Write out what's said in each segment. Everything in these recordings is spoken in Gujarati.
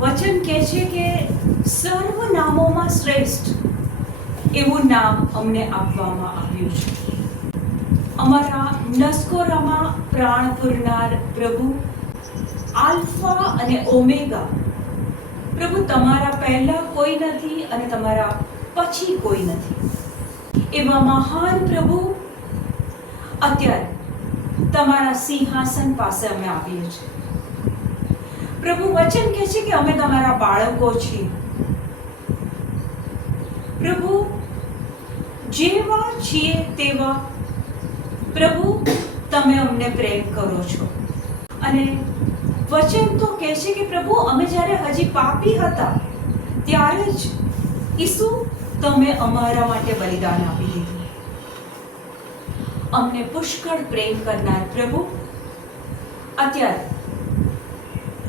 વચન કહે છે કે સર્વ નામોમાં શ્રેષ્ઠ એવું નામ અમને આપવામાં આવ્યું છે. અમારા નસકોરામાં પ્રાણ પૂરનાર પ્રભુ, આલ્ફા અને ઓમેગા પ્રભુ, તમારા પહેલા કોઈ નથી અને તમારા પછી કોઈ નથી એવા મહાન પ્રભુ, અત્યારે તમારા સિંહાસન પાસે અમે આવીએ છીએ. પ્રભુ, વચન કહે છે કે અમે તમારા બાળકો છીએ. પ્રભુ, જેવા છીએ તેવા પ્રભુ તમે અમને પ્રેમ કરો છો. અને વચન તો કહે છે કે પ્રભુ, અમે જ્યારે હજી પાપી હતા ત્યારે જ ઈસુ તમે અમારા માટે બલિદાન આપી દીધું. અમને પુષ્કળ પ્રેમ કરનાર પ્રભુ, અત્યારે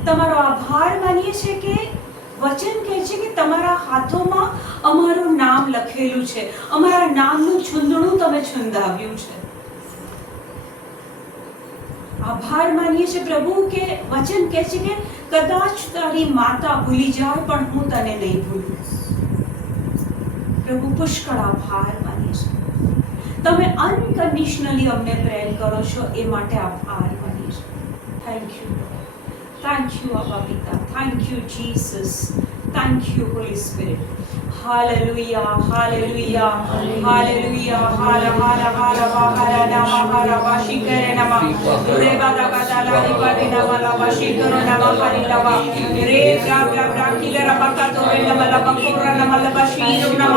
તમારો આભાર માનીએ છીએ કે વચન કહે છે કે તમારા હાથોમાં અમારું નામ લખેલું છે, અમારા નામનું છૂંદણું તમે છૂંદાવ્યું છે. આભાર માનીએ છીએ પ્રભુ કે વચન કહે છે કે કદાચ તારી માતા ભૂલી જાય પણ હું તને નહીં ભૂલું. પ્રભુ, પુષ્કળ આભાર માનીએ છીએ. તમે અનકન્ડિશનલી અમને પ્રેમ કરો છો એ માટે આભાર માનીએ છીએ. થેન્ક યુ, થેન્ક યુ અબા પિતા, thank you Jesus, thank you Holi spirit. Hallelujah, hallelujah, hallelujah, હાલા હાલા હાલા હાલા નામા હાલા વાશિકરે નમઃ રે બાદા બાદા લારી બાદે નમઃ લા વાશિકરો નમઃ હરી લવા રે બ્રા બ્રા બ્રા કિલરા બકાતો રે નમઃ લા બકોરા નમઃ લા વાશિરો નમઃ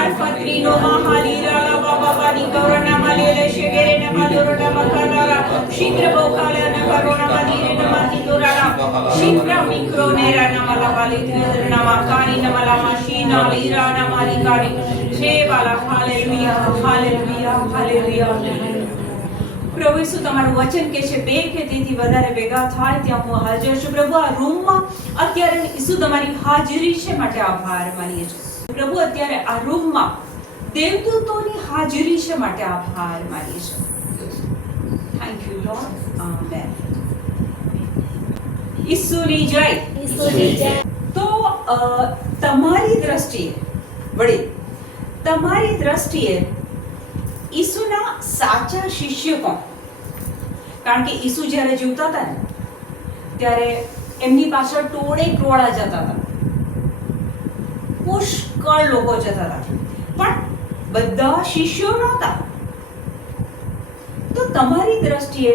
અર્ફત્રીનો મહાલી રા બાબા બાની ગૌર નમઃ લે શેગરે નમઃ દોર નમઃ કરારા શીઘ્ર બોકાલે ન કરો નમઃ દીરે નમઃ દીદોરા શીઘ્ર મિક્રો નેરા નમઃ લા વાલી નમઃ કારી નમઃ લા માશીના ઈરાના મારી કારી છે બાલા. Hallelujah, hallelujah, hallelujah. પ્રભુ ઈસુ, તમારું વચન કે છે બે કે તેથી વધારે ભેગા થાય ત્યાં હું હાજર છું. પ્રભુ, આ રૂમમાં અત્યારે ઈસુ તમારી હાજરી છે માટે આભાર માનીએ છીએ. પ્રભુ, અત્યારે આ રૂમમાં દેવદૂતોની હાજરી છે માટે આભાર માનીએ છીએ. Thank you lord. આમેન. ઈસુની જય. ઈસુની જય. તો તમારી દ્રષ્ટિએ, વળી તમારી દ્રષ્ટિએ ઈસુના સાચા શિષ્ય કોણ? કારણ કે ઈસુ જ્યારે જીવતા હતા ને ત્યારે એમની પાછળ ટોળે ટોળા જતા હતા, પુષ્કળ લોકો જતા હતા, પણ બધા શિષ્યો નહોતા. તો તમારી દ્રષ્ટિએ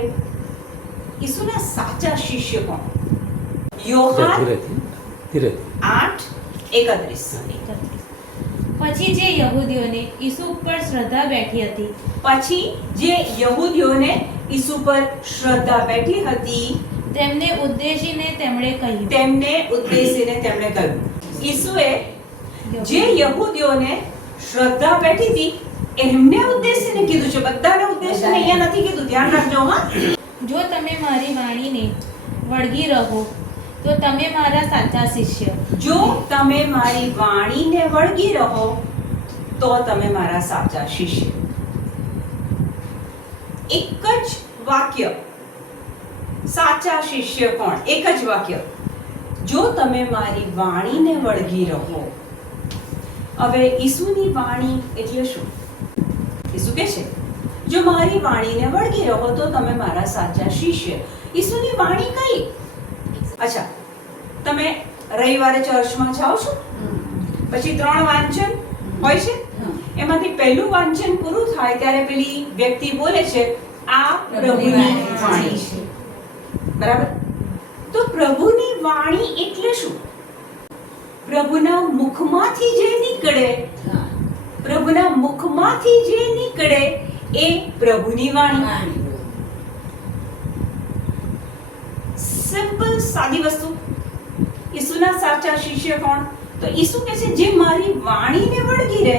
ઈસુના સાચા શિષ્ય કોણ? યોહાન 8:31. પછી જે યહૂદીઓને ઈસુ ઉપર શ્રદ્ધા બેઠી હતી, પછી જે યહૂદીઓને ઈસુ પર શ્રદ્ધા બેઠી હતી તેમને ઉદ્દેશીને તેમણે કહ્યું, ઈસુએ જે યહૂદીઓને શ્રદ્ધા બેઠી હતી એમને ઉદ્દેશીને કીધું છે. બધાને ઉદ્દેશીને અહીંયા નથી કીધું, ધ્યાન રાખજો. હા, જો તમે મારી વાણીને વળગી રહો તો તમે મારા સાચા શિષ્ય. જો તમે મારી વાણીને વળગી રહો તો તમે મારા સાચા શિષ્ય. એક જ વાક્ય, સાચા શિષ્ય કોણ? એક જ વાક્ય, જો તમે મારી વાણીને વળગી રહો. હવે ઈસુની વાણી એટલે શું? ઈસુ કહે છે જો મારી વાણીને વળગી રહો તો તમે મારા સાચા શિષ્ય. ઈસુની વાણી કઈ? અચ્છા, તમે રવિવારે ચર્ચમાં જાઓ છો, પછી 3 વાંચન હોય છે, એમાંથી પહેલું વાંચન પૂરું થાય ત્યારે પેલી વ્યક્તિ બોલે છે આ પ્રભુની વાણી છે. બરાબર? તો પ્રભુની વાણી એટલે શું? પ્રભુના મુખમાંથી જે નીકળે, પ્રભુના મુખમાંથી જે નીકળે એ પ્રભુની વાણી. સિમ્પલ, સાદી વસ્તુ. ઈસુના સાચા શિષ્ય કોણ? તો ઈસુ કહે છે જે મારી વાણીને વળગી રહે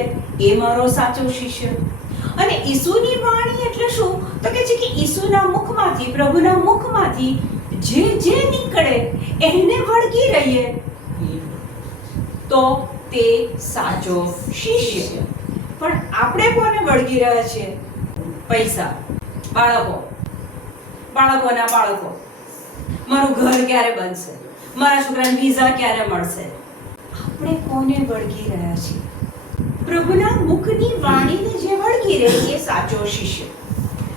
એ મારો સાચો શિષ્ય. અને ઈસુની વાણી એટલે શું? તો કહે છે કે ઈસુના મુખમાંથી, પ્રભુના મુખમાંથી જે જે નીકળે એને વળગી રહીએ તો તે સાચો શિષ્ય. પણ આપણે કોને વળગી રહ્યા છીએ? પૈસા, બાળકો, બાળકોના બાળકો, મારું ઘર ક્યારે બનશે, મારા છોકરાને વિઝા ક્યારે મળશે? આપણે કોને વળગી રહ્યા છીએ? પ્રભુના મુખની વાણીને જે વળગી રહે એ સાચો શિષ્ય.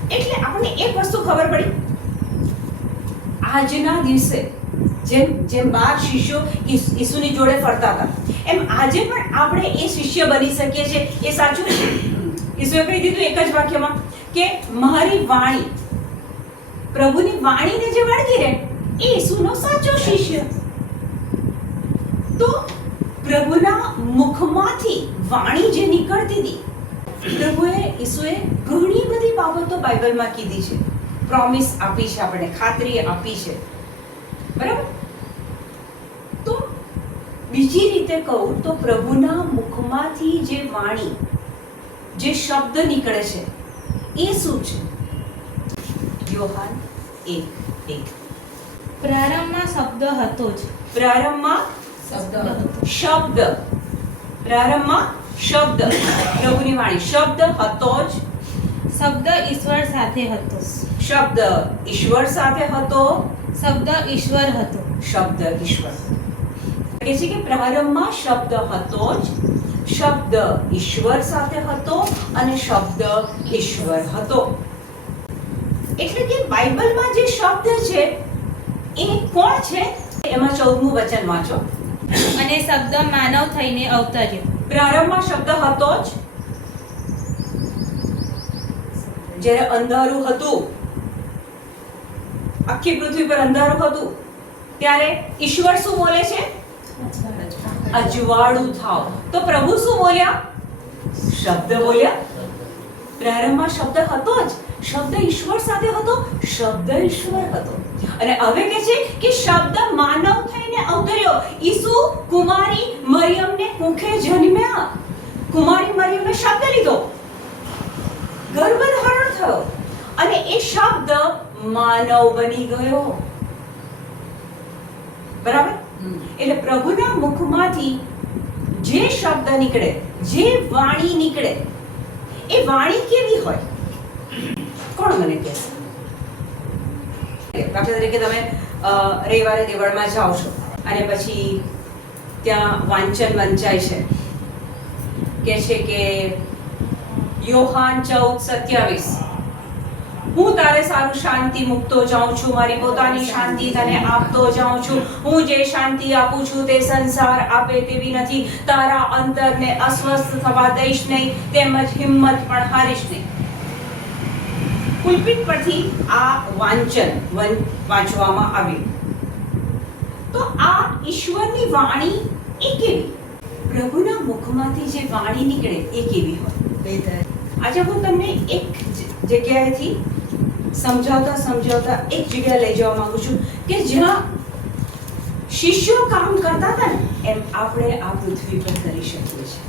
એટલે આપણને એક વસ્તુ ખબર પડી, આજના દિવસે જેમ 12 શિષ્યો ઈસુની જોડે ફરતા હતા, એમ આજે પણ આપણે એ શિષ્ય બની શકીએ છીએ. એ સાચું છે. ઈસુએ કહી દીધું એક જ વાક્યમાં કે મારી વાણી, પ્રભુની વાણીને જે વળગી રહે એ ઈસુનો સાચો શિષ્ય. તો પ્રભુના મુખમાંથી વાણી જે નીકળતી હતી, ઈસુએ ઘણી બધી બાબતો બાઇબલમાં કીધી છે, પ્રોમિસ આપી છે, આપણે ખાતરી આપી છે, બરાબર? તો બીજી રીતે કહું તો પ્રભુના મુખમાંથી જે વાણી, જે શબ્દ નીકળે છે એ શું છે? યોહાન 1:1. પ્રારંભમાં શબ્દ હતો જ. પ્રારંભમાં શબ્દ, પ્રારંભમાં શબ્દ, પ્રભુની વાણી, શબ્દ હતો જ. શબ્દ ઈશ્વર સાથે હતો. શબ્દ ઈશ્વર સાથે હતો. શબ્દ ઈશ્વર હતો. શબ્દ ઈશ્વર. કહે છે કે પ્રારંભમાં શબ્દ હતો જ, શબ્દ ઈશ્વર સાથે હતો અને શબ્દ ઈશ્વર હતો. એટલે કે બાઇબલમાં જે શબ્દ છે એ કોણ છે? એમાં 14મું વચન વાંચો. અને શબ્દ માનવ થઈને અવતર્યો. પ્રારંભમાં શબ્દ હતો જ. જ્યારે અંધારું હતું, આખી પૃથ્વી પર અંધારું હતું, ત્યારે ઈશ્વર શું બોલે છે? અજવાળું થાવ. તો પ્રભુ શું બોલ્યા? શબ્દ બોલ્યા. પ્રારંભમાં શબ્દ હતો જ, શબ્દ ઈશ્વર સાથે હતો, શબ્દ ઈશ્વર હતો. અને હવે કહે છે કે શબ્દ માનવ થઈને અવતર્યો. ઈસુ કુમારી મરિયમને કુખે જન્મ્યા. કુમારી મરિયમે શબ્દ લીધો, ગર્ભધારણ થયો અને એ શબ્દ માનવ બની ગયો. બરાબર? એટલે પ્રભુના મુખમાંથી જે શબ્દ નીકળે, જે વાણી નીકળે, એ વાણી કેવી હોય? કોણ મને કહેશે? દાખલા તરીકે તમે રવિવારે દેવળમાં જાઓ છો અને પછી ત્યાં વાંચન વંચાય છે, કે છે કે યોહાન 14:27, હું તારે સારું શાંતિ મૂકતો જાઉં છું, મારી પોતાની શાંતિ તને આપતો જાઉં છું. હું જે શાંતિ આપું છું તે સંસાર આપે તેવી નથી. તારા અંતરને અસ્વસ્થ થવા દઈશ નહીં, તેમજ હિંમત પણ હારીશ નહીં. પુલપિટ પરથી આ વાંચન વાંચવામાં આવ્યું. તો આ ઈશ્વરની વાણી એ કેવી? પ્રભુના મુખમાંથી જે વાણી નીકળે એ કેવી હોય? આજે હું તમને એક જગ્યાએથી સમજાવતા એક જગ્યાએ લઈ જવા માંગુ છું કે જ્યાં શિષ્યો કામ કરતા હતા ને, એમ આપણે આ પૃથ્વી પર કરી શકીએ છીએ.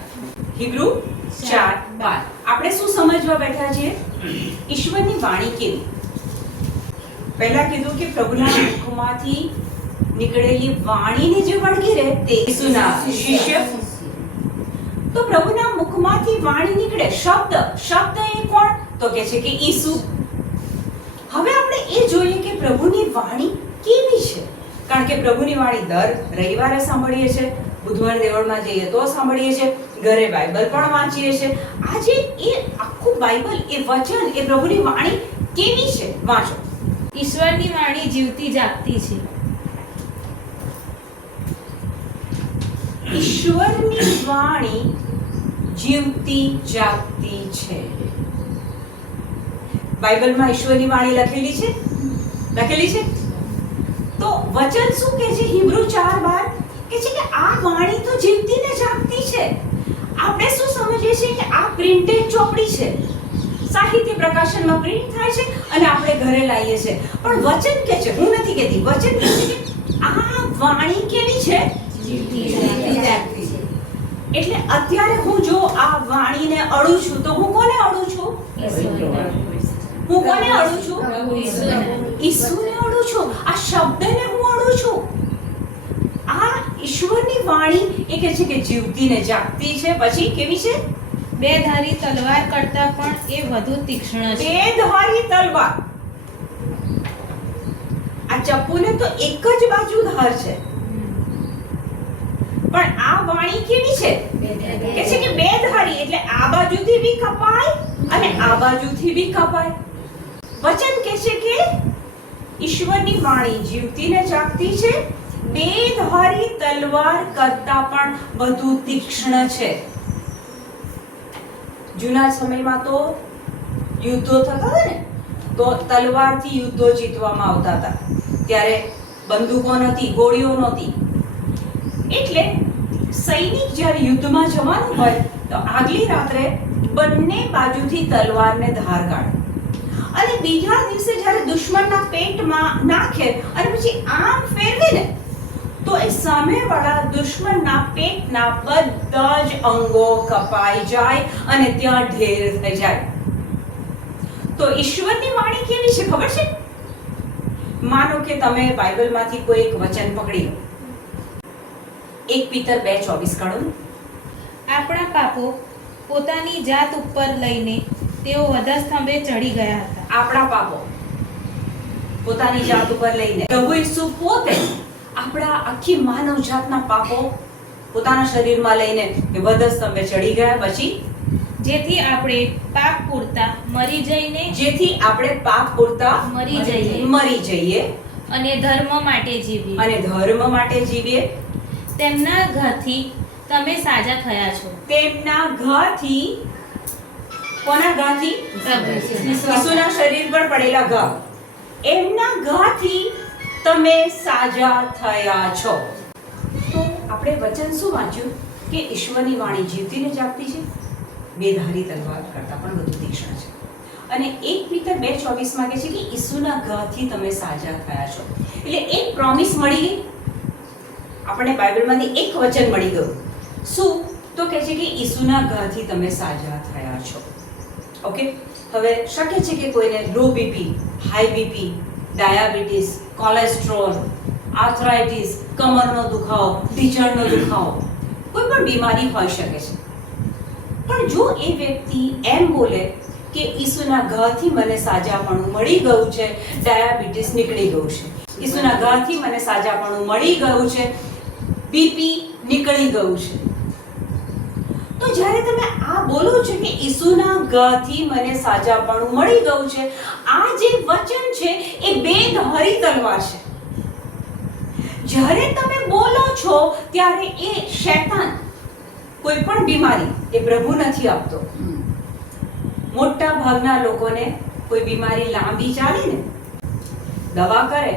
હિબ્રુ 4:12. આપણે શું સમજવા બેઠા છીએ? ઈશ્વરની વાણી કેવી? પહેલા કીધું કે પ્રભુના મુખમાંથી નીકળેલી વાણીને જે વળગી રહે તે ઈસુના શિષ્ય. તો પ્રભુના મુખમાંથી વાણી નીકળે, શબ્દ એ કોણ? તો કહે છે કે ઈસુ. હવે આપણે એ જોઈએ કે પ્રભુની વાણી કેવી છે. કારણ કે પ્રભુની વાણી દર રવિવારે સાંભળીએ છીએ, બુધવારે દેવળમાં જઈએ તો સાંભળીએ છીએ, ઘરે બાઇબલ પણ વાંચીએ છીએ. આજે એ આખું બાઇબલ, એ વચન, એ પ્રભુની વાણી કેવી છે? વાંચો. ઈશ્વરની વાણી જીવતી જાગતી છે. ઈશ્વરની વાણી જીવતી જાગતી છે. બાઇબલમાં ઈશ્વરની વાણી લખેલી છે. તો વચન શું કહે છે? હિબ્રુ 4:12 કહે છે કે આ વાણી તો જીવતી ને જાગતી છે. આપણે શું સમજીએ છીએ કે આ પ્રિન્ટેડ ચોપડી છે, સાહિત્ય પ્રકાશનમાં પ્રિન્ટ થાય છે અને આપણે ઘરે લાવીએ છીએ. પણ વચન કહે છે, હું નથી કહેતી, વચન કહે છે કે આ વાણી કેવી છે? જીવતી જાગતી છે. એટલે અત્યારે હું જો આ વાણીને અડું છું તો હું કોને અડું છું? હું કોને અડું છું? ઈસુને અડું છું. આ શબ્દને હું અડું છું. આ ઈશ્વરની વાણી એ કહે છે કે જીવતી ને જાગતી છે. પછી કેવી છે? બે ધારી તલવાર કરતા પણ એ વધુ તીક્ષ્ણ છે. બે ધારી તલવાર. આ ચપ્પુને તો એક જ બાજુ ધાર છે, વાણી કેવી છે કે છે કે બે ધારી, એટલે આ બાજુથી બી કપાય અને આ બાજુથી બી કપાય. વચન કહે છે કે ઈશ્વરની વાણી જીવતી ને જાગતી છે, બે ધારી તલવાર કરતા પણ વધુ તીક્ષ્ણ છે. જૂના સમયમાં તો યુદ્ધો થતા હતા ને, તો તલવારથી યુદ્ધો જીતવામાં આવતા હતા. ત્યારે બંદૂકો નથી, ગોળીઓ નહોતી, એટલે સૈનિક જ્યારે યુદ્ધમાં જવાનું હોય તો આગલી રાત્રે બંને બાજુથી તલવારને ધાર કાઢે અને બીજા દિવસે જ્યારે દુશ્મનના પેટમાં નાખે અને પછી આમ ફેરવે ને, તો એ સામેવાળા દુશ્મનના પેટના બધા જ અંગો કપાઈ જાય અને ત્યાં ઢેર થઈ જાય. તો ઈશ્વરની વાણી કેવી છે ખબર છે? માનો કે તમે બાઇબલમાંથી કોઈ એક વચન પકડી લો. 1 પીતર 2:24 કાઢો. આપણા પાપો પોતાની જાત ઉપર લઈને તેઓ વધસ્તંભે ચડી ગયા હતા. આપણા પાપો પોતાની જાત ઉપર લઈને પ્રભુ ઈસુ પોતે આપણા આખી માનવ જાતના પાપો પોતાના શરીરમાં લઈને એ વધસ્તંભે ચડી ગયા. પછી જેથી આપણે પાપ પૂરતા મરી જઈએ અને ધર્મ માટે જીવીએ. તેમના ઘાથી તમે સાજા થયા છો. તેમના ઘાથી, કોના ઘાથી? ઈસુના શરીર પર પડેલા ઘા, એમના ઘાથી તમે સાજા થયા છો. તો આપણે વચન શું વાંચ્યું કે ઈશ્વરની વાણી જીવતી ને જાગતી છે, બે ધારી તલવાર કરતા પણ વધુ તીક્ષ્ણ છે. અને 1 પીતર 2:24 માં કહે છે કે ઈસુના ઘાથી તમે સાજા થયા છો. એટલે એક પ્રોમિસ મળી ગઈ આપણે, બાઇબલમાંથી એક વચન મળી ગયું. શું? તો કહે છે કે ઈસુના ઘાથી તમે સાજા થયા છો. ઓકે, હવે શક્ય છે કે કોઈને low BP, high BP, diabetes, cholesterol, arthritis, કમરનો દુખાવો, ઢીંચણનો દુખાવો, કોઈ પણ બીમારી હોઈ શકે છે. પણ જો એ વ્યક્તિ એમ બોલે કે ઈસુના ઘાથી મને સાજાપણું મળી ગયું છે, ડાયાબિટીસ નીકળી ગયું છે, ઈસુના ઘાથી મને સાજાપણું મળી ગયું છે, બીપી નીકળી ગયું છે, તો જ્યારે તમે આ બોલો છો કે ઈસુના ઘાથી મને સાજાપણું મળી ગયું છે, આ જે વચન છે એ બે ધારી તલવાર છે. જ્યારે તમે બોલો છો ત્યારે એ શૈતાન કોઈ પણ બીમારી એ પ્રભુ નથી આપતો. મોટા ભાગના લોકોને કોઈ બીમારી લાંબી ચાલે ને, દવા કરે,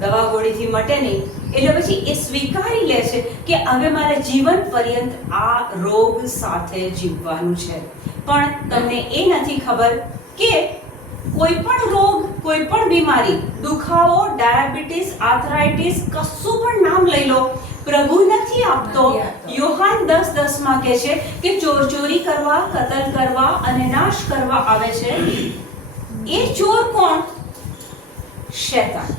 દવા ગોળીથી મટે નહીં, એટલે પછી એ સ્વીકારી લે છે કે હવે મારે જીવન પર્યંત આ રોગ સાથે જીવવાનું છે. પણ તમને એ નથી ખબર કે કોઈ પણ રોગ, કોઈ પણ બીમારી, દુખાવો, ડાયાબિટીસ, આર્થરાઇટિસ, કશું પણ નામ લઈ લો, પ્રભુ નથી આપતો. યોહાન 10:10 માં કહે છે કે ચોરી કરવા, કતલ કરવા અને નાશ કરવા આવે છે. એ ચોર કોણ? શૈતાન.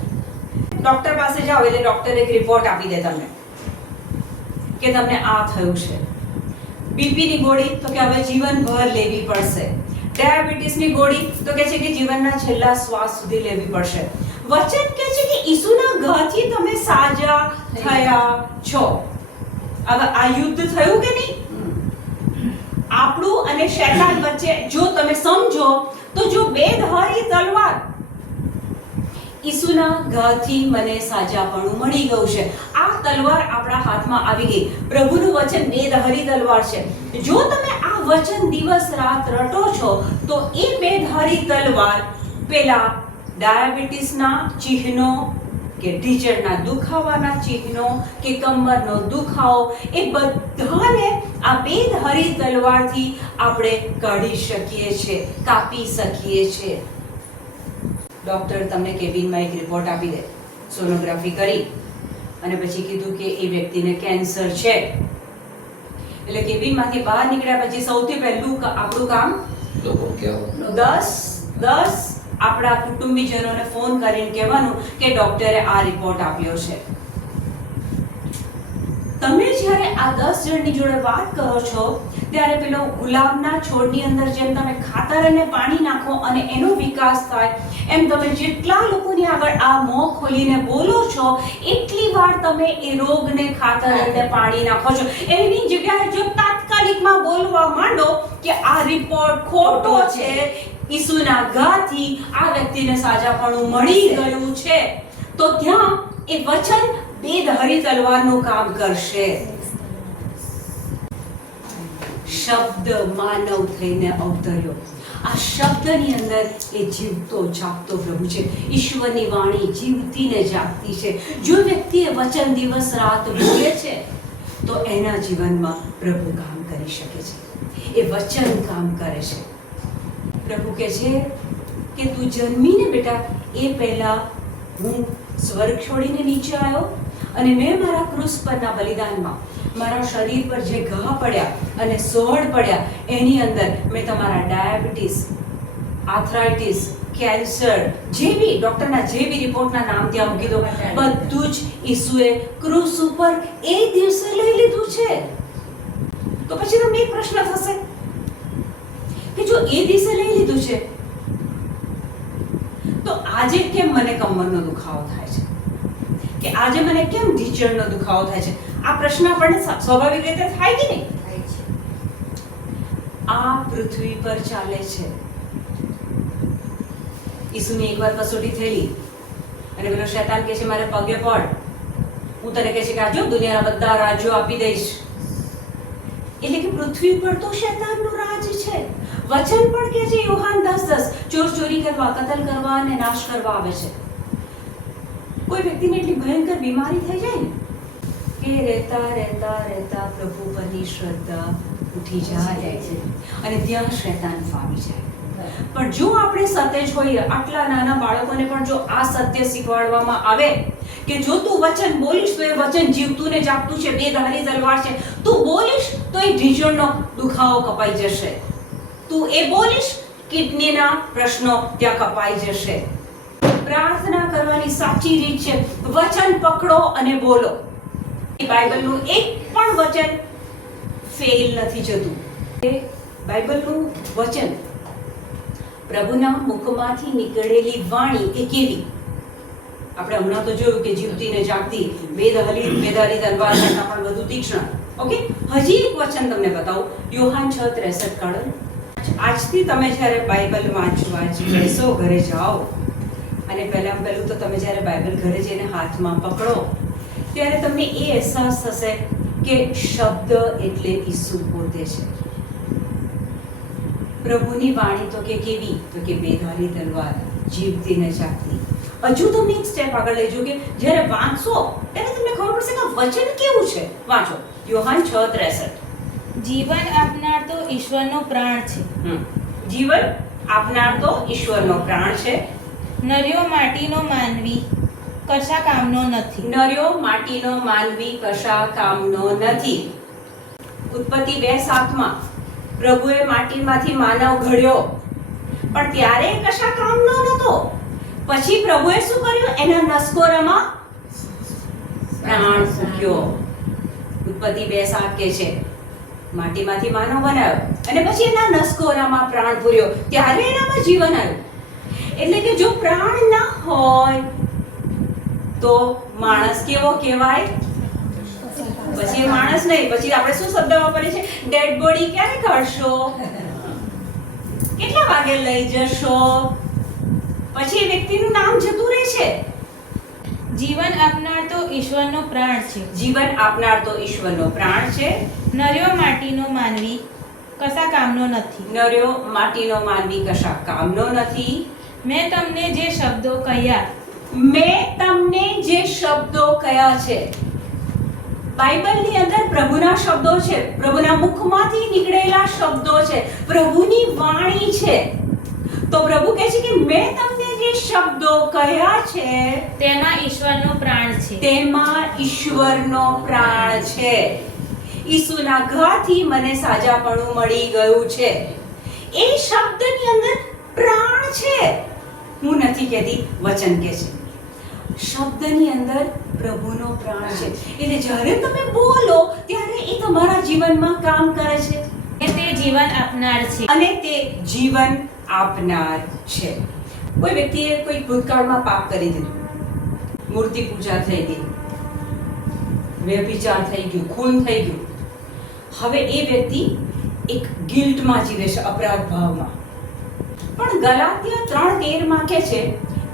ડોક્ટર પાસે જાઓ એટલે ડોક્ટર એક રિપોર્ટ આપી દે તમને કે તમને આ થયું છે. બીપી ની ગોળી તો કે હવે જીવનભર લેવી પડશે. ડાયાબિટીસ ની ગોળી તો કે છે કે જીવનના છેલ્લા શ્વાસ સુધી લેવી પડશે. વચન કહે છે કે ઈસુના ઘાથી તમે સાજા થયા છો. હવે આ યુદ્ધ થયું કે નહીં? આપણું અને શૈતાન વચ્ચે જો તમે સમજો તો જો બે ધારી તલવાર, ઈસુના ઘાથી મને સાજાપણું મળી ગયું છે, આ તલવાર આપણા હાથમાં આવી ગઈ. પ્રભુનું વચન બે ધારી તલવાર છે. જો તમે આ વચન દિવસ રાત રટો છો તો એ બે ધારી તલવાર પેલા ડાયાબિટીસના ચિહ્નો કે ઢીંચણના દુખાવાના ચિહ્નો કે કમરનો દુખાવો, એ બધાને આ બે ધારી તલવારથી આપણે કાઢી શકીએ છીએ, કાપી શકીએ છીએ. ડોક્ટર તમને કેબિનમાં એક રિપોર્ટ આપી દે, સોનોગ્રાફી કરી અને પછી કીધું કે એ વ્યક્તિને કેન્સર છે. એટલે કેબિનમાંથી બહાર નીકળ્યા પછી સૌથી પહેલું આપણું કામ 10 આપણા કુટુંબીજનોને ફોન કરીને કહેવાનું કે ડોક્ટરે આ રિપોર્ટ આપ્યો છે. તમે જ્યારે આ 10 જણની જોડે વાત કરો છો ત્યારે પેલો ગુલાબના છોડની અંદર જેમ તમે ખાતર અને પાણી નાખો અને એનો વિકાસ થાય, એમ તમે જેટલા લોકોની આગળ આ મોં ખોલીને બોલો છો એટલી વાર તમે એ રોગને ખાતર અને પાડી નાખો છો. એની જગ્યાએ જો તાત્કાલિકમાં બોલવા માંડો કે આ રિપોર્ટ ખોટો છે, ઈસુના ઘાથી આ વ્યક્તિને સાજાપણું મળી ગયું છે, તો ત્યાં એ વચન બેધરી તલવારનું કામ કરશે. શબ્દ માનવ થઈને અવતર્યો. આ શબ્દની અંદર એ જીવતો જાગતો પ્રભુ છે. ઈશ્વરની વાણી જીવતી ને જાગતી છે. જો વ્યક્તિ એ વચન દિવસ રાત બોલે છે તો એના જીવનમાં પ્રભુ કામ કરી શકે છે. એ વચન કામ કરે છે. પ્રભુ કહે છે કે તું જન્મીને બેટા એ પહેલા હું સ્વર્ગ છોડીને નીચે આવ્યો અને મેં મારા ક્રૂસ પરના બલિદાનમાં મારા શરીર પર જે ઘા પડ્યા અને સોળ પડ્યા એની અંદર મેં તમારા ડાયાબિટીસ, આર્થરાઇટિસ, કેન્સર, જે બી ડોક્ટરના જે બી રિપોર્ટના નામ ત્યાં મૂકી દો, બધું જ ઈસુએ ક્રૂસ ઉપર એ દિવસે લઈ લીધું છે. તો પછી તમને એક પ્રશ્ન થશે કે જો એ દિવસે લઈ લીધું છે તો આજે કેમ મને કમરનો દુખાવો થાય છે, કે આજે મને કેમ ઢીચણનો દુખાવો થાય છે? આ પ્રશ્ન આપણને સ્વાભાવિક રીતે થાય કે નહીં? આ પૃથ્વી પર ચાલે છે. ઈસુની એકવાર કસોટી થયેલી અને પેલો શૈતાન કહે છે મારે પગે પડ, હું તને કહે છે કે આજો દુનિયાના બધા રાજ્યો આપી દઈશ. એટલે કે પૃથ્વી પર તો શૈતાનનું રાજ છે. વચન પણ કહે છે યોહાન 10:10 ચોર ચોરી કરવા, કતલ કરવા અને નાશ કરવા આવે છે. કોઈ વ્યક્તિને એટલી ભયંકર બીમારી થઈ જાય ને કે રહેતા રહેતા રહેતા પ્રભુ પરની શ્રદ્ધા ઉઠી જાય છે અને ત્યાં શૈતાન ફાવી જાય. પણ જો આપણે સતેજ હોઈએ, આટલા નાના બાળકોને પણ જો આ સત્ય શીખવાડવામાં આવે કે જો તું વચન બોલીશ તો એ વચન જીવતું ને જાગતું છે, બેધારી તલવાર છે. તું બોલીશ તો એ ઢીંચણનો દુખાવો કપાઈ જશે. તું એ બોલીશ, કિડનીના પ્રશ્નો ત્યાં કપાઈ જશે. પ્રાર્થના કરવાની સાચી રીત છે વચન પકડો અને બોલો. બાઇબલનું એક પણ વચન ફેલ નથી જતું. એ બાઇબલનું વચન, પ્રભુના મુખમાંથી નીકળેલી વાણી એ કેવી? આપણે હમણાં તો જોયું કે જીવતી ને જાગતી, બેધારી તલવાર કરતાં પણ વધુ તીક્ષ્ણ. ઓકે, હજી એક વચન તમને બતાવું. યોહાન 6:63 કાઢો. આજથી તમે જ્યારે બાઇબલ વાંચવા બેસો, ઘરે જાઓ અને પહેલું તો તમે જ્યારે બાઇબલ ઘરે જઈને હાથમાં પકડો ત્યારે તમને એ અહેસાસ થશે કે શબ્દ એટલે ઈસુ પોતે છે. પ્રભુની વાણી તો કે કેવી? તો કે બેધારી તલવાર, જીવતી ને જાગતી. હજુ તમને એક સ્ટેપ આગળ લઈ જાઓ કે જ્યારે વાંચશો ત્યારે તમને ખબર પડશે કે વચન કેવું છે. વાંચો યોહાન 6:63. જીવન આપનાર તો ઈશ્વરનો પ્રાણ છે. જીવન આપનાર તો ઈશ્વરનો પ્રાણ છે. નર્યો માટીનો માનવી કશા કામનો નથી. નર્યો માટીનો માનવી કશા કામનો નથી. ઉત્પત્તિ 2:7 પ્રભુએ માટીમાંથી માનવ ઘડ્યો પણ ત્યારે કશા કામનો નહોતો. પછી પ્રભુએ શું કર્યું? એના નસકોરામાં પ્રાણ ફૂંક્યો. ઉત્પત્તિ 2:7 કહે છે માટીમાંથી માનવ બનાવ્યો અને પછી એના નસકોરામાં પ્રાણ પૂર્યો, ત્યારે એનામાં જીવન આવ્યું. એટલે કે જો પ્રાણ ના હોય તો માણસ કેવો કહેવાય? પછી માણસ નહીં. પછી આપણે શું શબ્દ વાપરીએ છીએ? ડેડ બોડી ક્યારે કાઢશો? કેટલા વાગે લઈ જશો? પછી એ વ્યક્તિનું નામ જતું રહે છે. જીવન આપનાર તો ઈશ્વરનો પ્રાણ છે. જીવન આપનાર તો ઈશ્વરનો પ્રાણ છે. નર્યો માટીનો માનવી કશા કામનો નથી. નર્યો માટીનો માનવી કશા કામનો નથી. મેં તમને જે શબ્દો કહ્યા છે બાઇબલની અંદર પ્રભુના શબ્દો છે, પ્રભુના મુખમાંથી નીકળેલા શબ્દો છે, પ્રભુની વાણી છે. તો પ્રભુ કહે છે કે મેં તમને જે શબ્દો કહ્યા છે તેમાં ઈશ્વરનો પ્રાણ છે. તેમાં ઈશ્વરનો પ્રાણ છે. ઈસુના ઘાથી મને સાજાપણું મળી ગયું છે. એ શબ્દની અંદર પ્રાણ છે. હું નથી કહેતી, વચન કહે છે. શબ્દની અંદર પ્રભુનો પ્રાણ છે. એટલે જ્યારે તમે બોલો ત્યારે એ તમારા જીવનમાં કામ કરે છે. તે જીવન આપનાર છે. અને તે જીવન આપનાર છે. કોઈ વ્યક્તિએ કોઈ ભૂતકાળમાં પાપ કરી દીધું, મૂર્તિ પૂજા થઈ ગઈ, વ્યભિચાર થઈ ગયું, ખૂન થઈ ગયું, હવે એ વ્યક્તિ એક ગિલ્ટમાં જીવે છે, અપરાધ ભાવમાં. પણ ગલાતિયા 3:13 કહે છે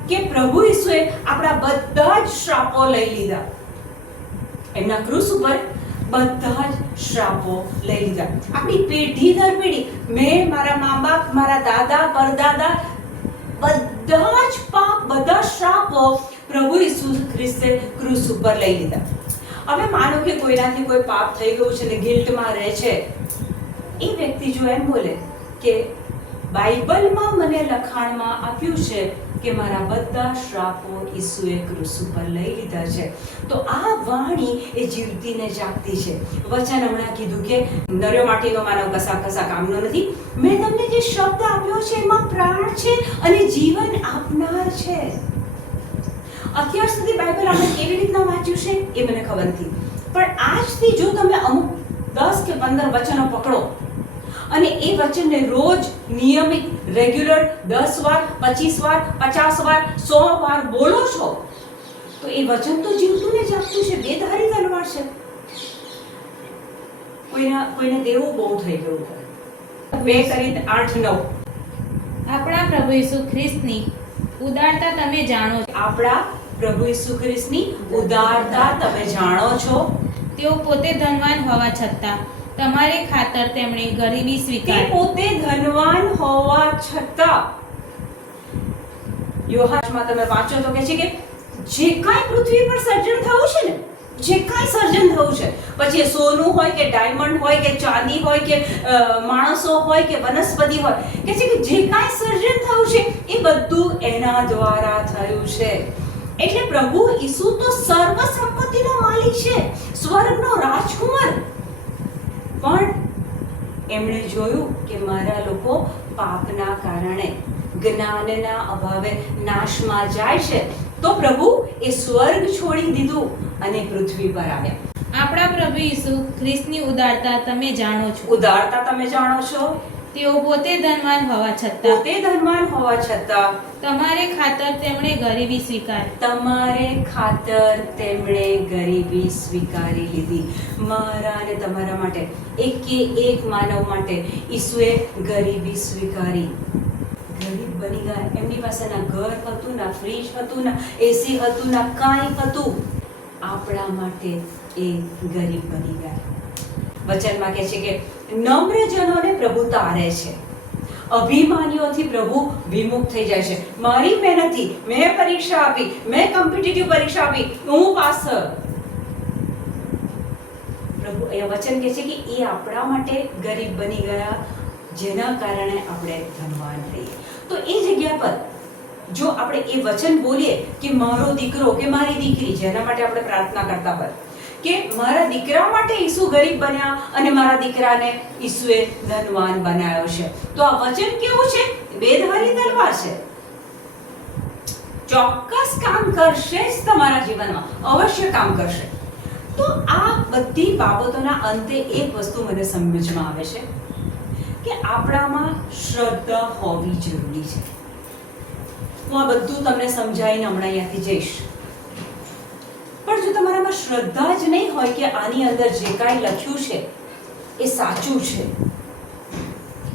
કે પ્રભુ ઈસુએ આપણા બધા જ શ્રાપો લઈ લીધા. એમના ક્રૂસ ઉપર બધા જ શ્રાપો લઈ લીધા. આપણી પેઢી દર પેઢી, મેં, મારા મા બાપ, મારા દાદા પરદાદા, બધા જ પાપ, બધા શ્રાપો પ્રભુ ઈસુ ખ્રિસ્તે ક્રૂસ ઉપર લઈ લીધા. હવે માનો કે કોઈનાથી કોઈ પાપ થઈ ગયું છે ને ગિલ્ટમાં રહે છે, એ વ્યક્તિ જો એમ બોલે કે બાઇબલમાં મને લખાણમાં આપ્યું છે કે મારા બધા શ્રાપો ઈસુએ ક્રૂસ ઉપર લઈ લીધા છે, તો આ વાણી એ જીવતીને જાગતી છે. વચન હમણાં કીધું કે નર્યો માટીનો માનવ કશા કામનો નથી. મેં તમને જે શબ્દ આપ્યો છે એમાં પ્રાણ છે અને જીવન આપનાર છે. અત્યાર સુધી બાઇબલ આપણે કેવી રીતના વાંચ્યું છે એ મને ખબર નથી, પણ આજથી જો તમે અમુક 10 કે 15 વચનો પકડો અને એ વચનને રોજ નિયમિત રેગ્યુલર 10 વાર, 25 વાર, 50 વાર, 100 વાર બોલો છો, તો એ વચન તો જીવતું ને જાગતું છે, બેધારી તલવાર છે. કોઈને દેવું બહુ થઈ ગયું છે. 2:8-9 આપણા પ્રભુ ઈસુ ખ્રિસ્તની ઉદારતા તમે જાણો છો. આપણા પ્રભુ ઈસુ ખ્રિસ્તની ઉદારતા તમે જાણો છો. તેઓ પોતે ધનવાન હોવા છતાં તમારે ખાતર તેમણે ગરીબી તે સ્વીકારી. પોતે ધનવાન હોવા છતાં, યોહાનમાં તમે વાંચો તો કહે છે કે જે કાંઈ પૃથ્વી પર સર્જન થયું છે ને, જે કાંઈ સર્જન થયું છે, પછી એ સોનું હોય કે ડાયમંડ હોય કે ચાંદી હોય કે માણસો હોય કે વનસ્પતિ હોય, કહે છે કે જે કાંઈ સર્જન થયું છે એ બધું એના દ્વારા થયું છે. એટલે પ્રભુ ઈસુ તો સર્વ સંપત્તિનો માલિક છે, સ્વર્ગનો રાજકુમાર. પણ એમણે જોયું કે મારા લોકો પાપના કારણે, જ્ઞાનના અભાવે નાશમાં જાય છે, તો પ્રભુ એ સ્વર્ગ છોડી દીધું અને પૃથ્વી પર આવ્યા. આપણા પ્રભુ ઈસુ ખ્રિસ્તની ઉદારતા તમે જાણો છો. ઉદારતા તમે જાણો છો. તેઓ પોતે ધનવાન હોવા છતાં પોતે ધનવાન હોવા છતાં તમારે ખાતર તેમણે ગરીબી સ્વીકારી. તમારે ખાતર તેમણે ગરીબી સ્વીકારી લીધી. મારા અને તમારા માટે, એક માનવ માટે ઈસુએ ગરીબી સ્વીકારી. ગરીબ બની ગયા. એમની પાસે ના ઘર હતું, ના ફ્રીજ હતું, ના એસી હતું, ના કાંઈ હતું. આપણા માટે એ ગરીબ બની ગયા. વચનમાં કહે છે કે નમ્રજનોને પ્રભુ તારે છે, અભિમાનીઓથી પ્રભુ વિમુખ થઈ જાય છે. મારી મહેનતથી મેં પરીક્ષા આપી, મેં કોમ્પિટિટિવ પરીક્ષા આપી, હું પાસ થયો. પ્રભુ એ વચન કહે છે કે એ આપણા માટે ગરીબ બની ગયા, જેના કારણે આપણે ધનવાન રહીએ. તો એ જગ્યા પર જો આપણે એ વચન બોલીએ કે મારો દીકરો કે મારી દીકરી, જેના માટે આપણે પ્રાર્થના કરતા હોય કે મારા દીકરા માટે ઈસુ ગરીબ બન્યા અને મારા દીકરાને ઈસુએ ધનવાન બનાવ્યો છે, તો આ વચન કેવું છે? બેધારી તલવાર છે. ચોક્કસ કામ કરશે જ તમારા જીવનમાં, અવશ્ય કામ કરશે. તો આ બધી બાબતોના અંતે એક વસ્તુ મને સમજમાં આવે છે કે આપણામાં શ્રદ્ધા હોવી જરૂરી છે. હું આ બધું તમને સમજાવીને હમણાં અહીંયાથી જઈશ, પણ જો તમારામાં શ્રદ્ધા જ નહીં હોય કે આની અંદર જે કાંઈ લખ્યું છે એ સાચું છે,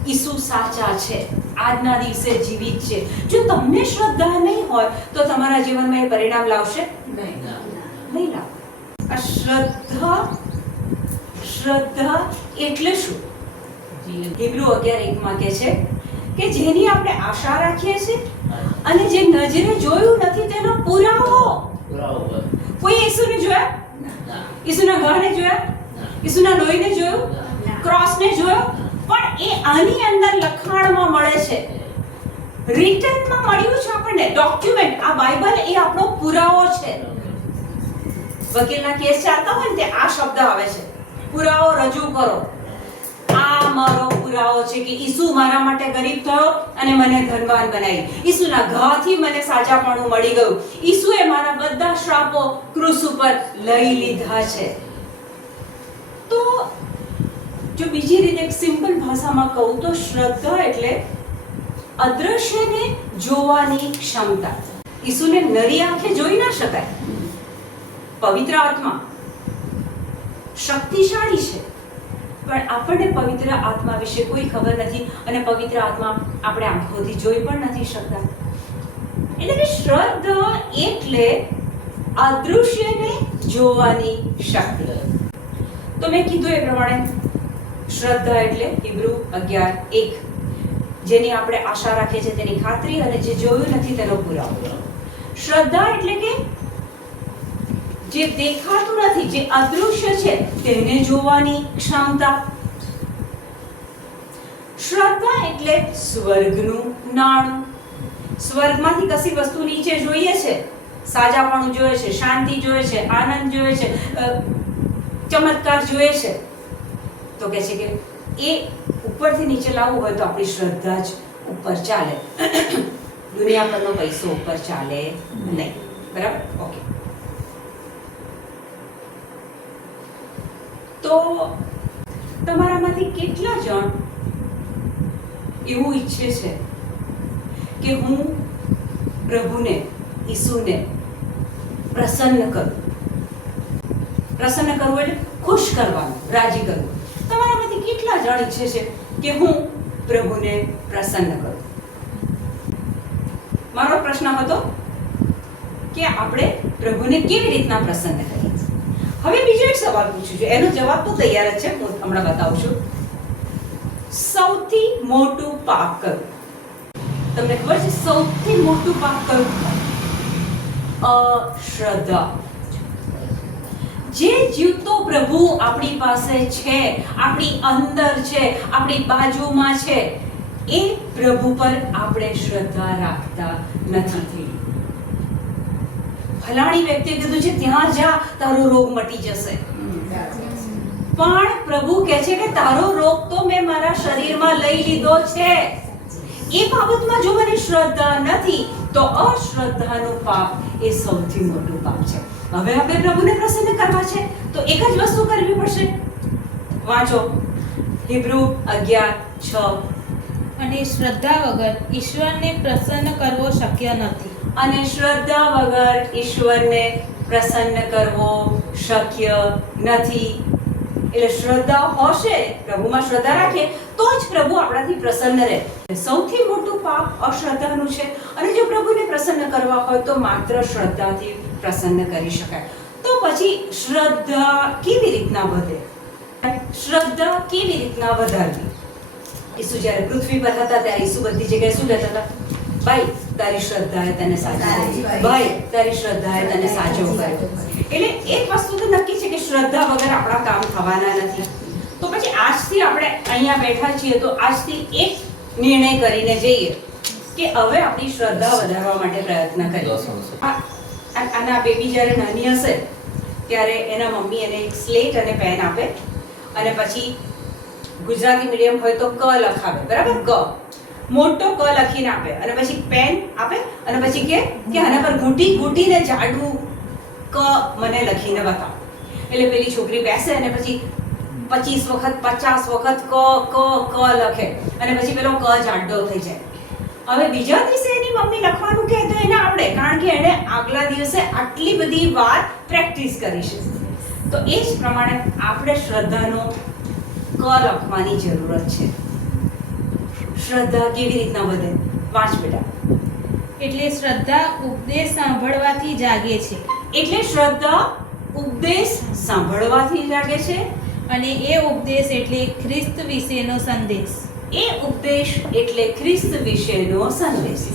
ઈસુ સાચા છે, આજના દિવસે જીવિત છે, જો તમને શ્રદ્ધા નહીં હોય તો તમારા જીવનમાં એ પરિણામ લાવશે નહીં લાવે. આ શ્રદ્ધા એટલે શું? હિબ્રુ 11:1 કહે છે કે જેની આપણે આશા રાખીએ છીએ અને જે નજરે જોયું નથી તેનો પુરાવો. કોઈ ઈસુને જોયા? ઈસુના ઘરને જોયા? ઈસુના લોહીને જોયું? ક્રોસને જોયો? પણ એ આની અંદર લખાણમાં મળે છે, રિટનમાં મળ્યું છે આપણને, ડોક્યુમેન્ટ. આ બાઇબલ એ આપણો પુરાવો છે. વકીલના કેસ ચાલતા હોય ને તે આ શબ્દ આવે છે, પુરાવો રજૂ કરો. આ મારો પુરાવો છે કે ઈસુ મારા માટે ગરીબ થયો અને મને ધનવાન બનાવી. ઈસુના ઘાથી મને સાજાપણું મળી ગયું. ઈસુએ મારા બધા શ્રાપો ક્રૂસ ઉપર લઈ લીધા છે. તો જો બીજી રીતે એક સિમ્પલ ભાષામાં કહું તો શ્રદ્ધા એટલે અદ્રશ્યને જોવાની ક્ષમતા. ઈસુને નરી આંખે જોઈ ના શકાય. પવિત્ર આત્મા શક્તિશાળી છે, પણ આપણને પવિત્ર આત્મા વિશે કોઈ ખબર નથી અને પવિત્ર આત્મા આપણે આંખોથી જોઈ પણ નથી શકતા. એટલે કે શ્રદ્ધા એટલે અદૃશ્યને જોવાની શક્તિ. તો મેં કીધું એ પ્રમાણે શ્રદ્ધા એટલે હિબ્રુ 11:1, જેની આપણે આશા રાખીએ છીએ તેની ખાતરી અને જે જોયું નથી તેનો પુરાવો. શ્રદ્ધા એટલે કે જે દેખાતું નથી, જે અદૃશ્ય છે તેને જોવાની ક્ષમતા. શ્રદ્ધા એટલે સ્વર્ગનું નાણું. સ્વર્ગમાંથી કશી વસ્તુ નીચે જોઈએ છે, સાજાપણું જોઈએ છે, શાંતિ જોઈએ છે, આનંદ જોઈએ છે, ચમત્કાર જોઈએ છે, તો કહે છે કે એ ઉપરથી નીચે લાવવું હોય તો આપણી શ્રદ્ધા જ ઉપર ચાલે. દુનિયા પરનો પૈસો ઉપર ચાલે નહીં. બરાબર? ઓકે. તો તમારામાંથી કેટલા જણ એવું ઈચ્છે છે કે હું પ્રભુને, ઈસુને પ્રસન્ન કરું? પ્રસન્ન કરવું એટલે ખુશ કરવાનું, રાજી કરવું. તમારામાંથી કેટલા જણ ઈચ્છે છે કે હું પ્રભુને પ્રસન્ન કરું? મારો પ્રશ્ન હતો કે આપણે પ્રભુને કેવી રીતના પ્રસન્ન કરીએ. હવે બીજો એક સવાલ પૂછું છું, એનો જવાબ તો તૈયાર જ છે, હું હમણાં બતાવું છું. સૌથી મોટું પાપ કયું? તમને ખબર છે સૌથી મોટું પાપ કયું? અશ્રદ્ધા. જે જીવતો પ્રભુ આપણી પાસે છે, આપણી અંદર છે, આપણી બાજુમાં છે, એ પ્રભુ પર આપણે શ્રદ્ધા રાખતા નથી. ફલાણી વ્યક્તિએ કીધું છે ત્યાં જા, તારો રોગ મટી જશે. પણ પ્રભુ કહે છે કે તારો રોગ તો મેં મારા શરીરમાં લઈ લીધો છે. એ બાબતમાં જો મને શ્રદ્ધા નથી તો અશ્રદ્ધાનું પાપ એ સૌથી મોટું પાપ છે. હવે આપણે પ્રભુને પ્રસન્ન કરવા છે તો એક જ વસ્તુ કરવી પડશે. વાંચો હિબ્રુ 11:6. અને શ્રદ્ધા વગર ઈશ્વરને પ્રસન્ન કરવો શક્ય નથી. અને શ્રદ્ધા વગર ઈશ્વરને પ્રસન્ન કરવો શક્ય નથી. એટલે શ્રદ્ધા હશે, પ્રભુમાં શ્રદ્ધા રાખીએ તો જ પ્રભુ આપણાથી પ્રસન્ન રહે. સૌથી મોટું પાપ અશ્રદ્ધાનું છે અને જો પ્રભુને પ્રસન્ન કરવા હોય તો માત્ર શ્રદ્ધાથી પ્રસન્ન કરી શકાય. તો પછી શ્રદ્ધા કેવી રીતના વધે? શ્રદ્ધા કેવી રીતના વધારવી? ઈસુ જ્યારે પૃથ્વી પર હતા ત્યારે ઈસુ બધી જગ્યાએ શું કહેતા હતા? ભાઈ તારી શ્રદ્ધાએ તને સાચવ્યો, ભાઈ તારી શ્રદ્ધાએ તને સાચો કર્યો. એટલે એક વસ્તુ તો નક્કી છે કે શ્રદ્ધા વગર આપણા કામ થવાના નથી. તો પછી આજથી આપણે અહીંયા બેઠા છીએ તો આજથી એક નિર્ણય કરીને જઈએ કે હવે આપણી શ્રદ્ધા વધારવા માટે પ્રયત્ન કરીએ. આના બેબી જ્યારે નાની હશે ત્યારે એના મમ્મી એને એક સ્લેટ અને પેન આપે અને પછી ગુજરાતી મીડિયમ હોય તો ક લખાવે, બરાબર? ક મોટો ક લખીને આપે અને પછી પેન આપે અને પછી કે આના પર ઘૂંટીને જાડું ક મને લખીને બતાવો. એટલે પેલી છોકરી બેસે અને પછી 25 વખત 50 વખત ક ક ક લખે અને પછી પેલો ક જાડો થઈ જાય. હવે બીજા દિવસે એની મમ્મી લખવાનું કહે તો એને આવડે, કારણ કે એણે આગલા દિવસે આટલી બધી વાર પ્રેક્ટિસ કરી છે. તો એ જ પ્રમાણે આપણે શ્રદ્ધાનો ક લખવાની જરૂરત છે. શ્રદ્ધા કેવી રીતના વધે? વાંચ બેટા. એટલે શ્રદ્ધા ઉપદેશ સાંભળવાથી જાગે છે. એટલે શ્રદ્ધા ઉપદેશ સાંભળવાથી જાગે છે. અને એ ઉપદેશ એટલે ખ્રિસ્ત વિશેનો સંદેશ. એ ઉપદેશ એટલે ખ્રિસ્ત વિશેનો સંદેશ.